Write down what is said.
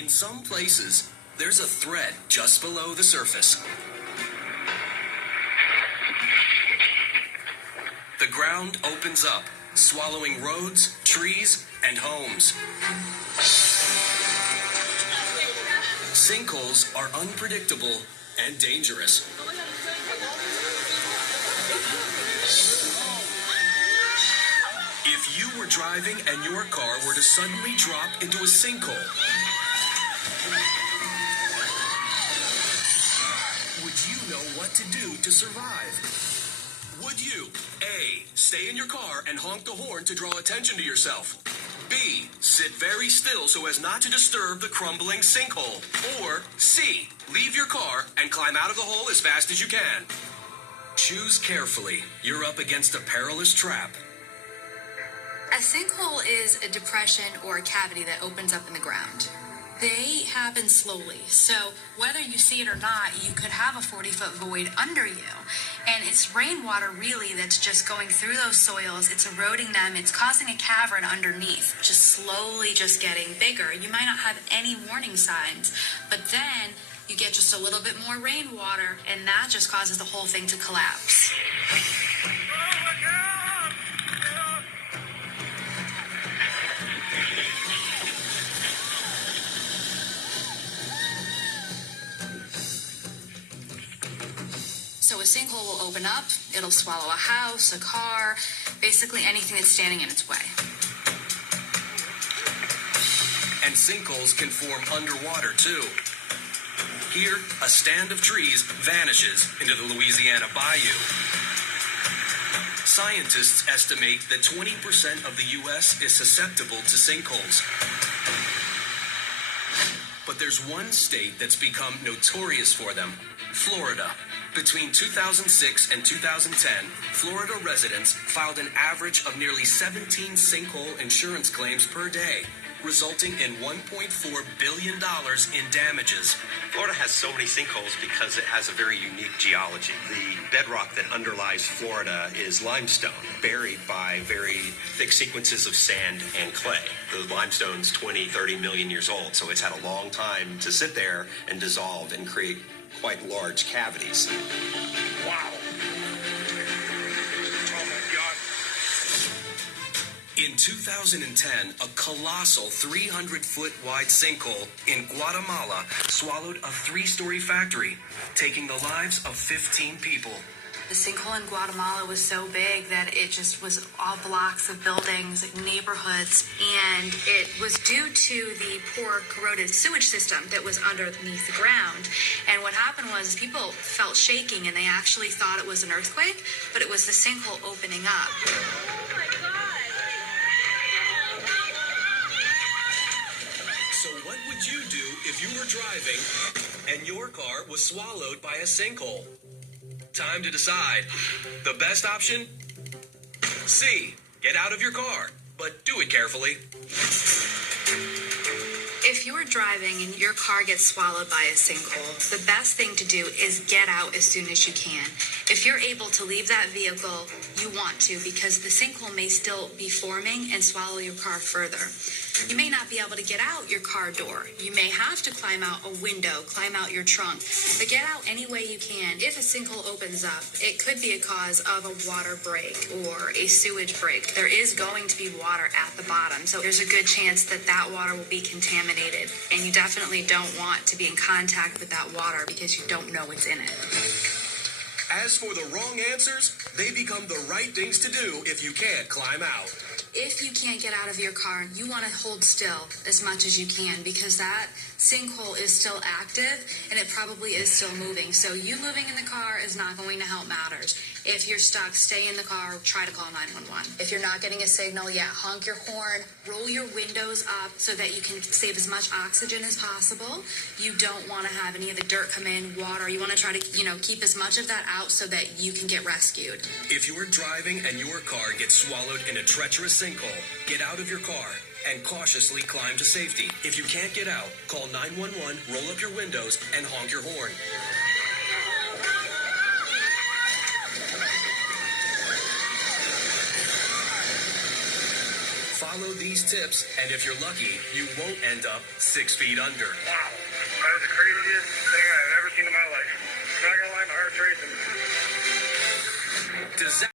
In some places, there's a thread just below the surface. The ground opens up, swallowing roads, trees, and homes. Sinkholes are unpredictable and dangerous. If you were driving and your car were to suddenly drop into a sinkhole, would you know what to do to survive? Would you A, stay in your car and honk the horn to draw attention to yourself? B, sit very still so as not to disturb the crumbling sinkhole? Or C, leave your car and climb out of the hole as fast as you can? Choose carefully. You're up against a perilous trap. A sinkhole is a depression or a cavity that opens up in the ground. They happen slowly, so whether you see it or not, you could have a 40-foot void under you. And it's rainwater really that's just going through those soils, it's eroding them, it's causing a cavern underneath, just slowly just getting bigger. You might not have any warning signs, but then you get just a little bit more rainwater, and that just causes the whole thing to collapse. So a sinkhole will open up, it'll swallow a house, a car, basically anything that's standing in its way. And sinkholes can form underwater too. Here, a stand of trees vanishes into the Louisiana bayou. Scientists estimate that 20% of the U.S. is susceptible to sinkholes. But there's one state that's become notorious for them, Florida. Between 2006 and 2010, Florida residents filed an average of nearly 17 sinkhole insurance claims per day, resulting in $1.4 billion in damages. Florida has so many sinkholes because it has a very unique geology. The bedrock that underlies Florida is limestone, buried by very thick sequences of sand and clay. The limestone's 20, 30 million years old, so it's had a long time to sit there and dissolve and create quite large cavities. Wow. Oh my God. In 2010, a colossal 300-foot wide sinkhole in Guatemala swallowed a 3-story factory, taking the lives of 15 people. The sinkhole in Guatemala was so big that it just was all blocks of buildings, neighborhoods, and it was due to the poor corroded sewage system that was underneath the ground. And what happened was people felt shaking and they actually thought it was an earthquake, but it was the sinkhole opening up. Oh my God. So what would you do if you were driving and your car was swallowed by a sinkhole? Time to decide. The best option? C. Get out of your car, but do it carefully. If you're driving and your car gets swallowed by a sinkhole, the best thing to do is get out as soon as you can. If you're able to leave that vehicle, you want to, because the sinkhole may still be forming and swallow your car further. You may not be able to get out your car door. You may have to climb out a window, climb out your trunk, but get out any way you can. If a sinkhole opens up, it could be a cause of a water break or a sewage break. There is going to be water at the bottom, so there's a good chance that that water will be contaminated, and you definitely don't want to be in contact with that water because you don't know what's in it. As for the wrong answers, they become the right things to do if you can't climb out. If you can't get out of your car, you want to hold still as much as you can because that sinkhole is still active and it probably is still moving. So you moving in the car is not going to help matters. If you're stuck, stay in the car, try to call 911. If you're not getting a signal, honk your horn, roll your windows up so that you can save as much oxygen as possible. You don't want to have any of the dirt come in, water. You want to try to, keep as much of that out so that you can get rescued. If you are driving and your car gets swallowed in a treacherous sinkhole, get out of your car and cautiously climb to safety. If you can't get out, call 911, roll up your windows, and honk your horn. Follow these tips, and if you're lucky, you won't end up 6 feet under. Wow. That is the craziest thing I've ever seen in my life. Not gonna lie, my heart's racing. Disaster.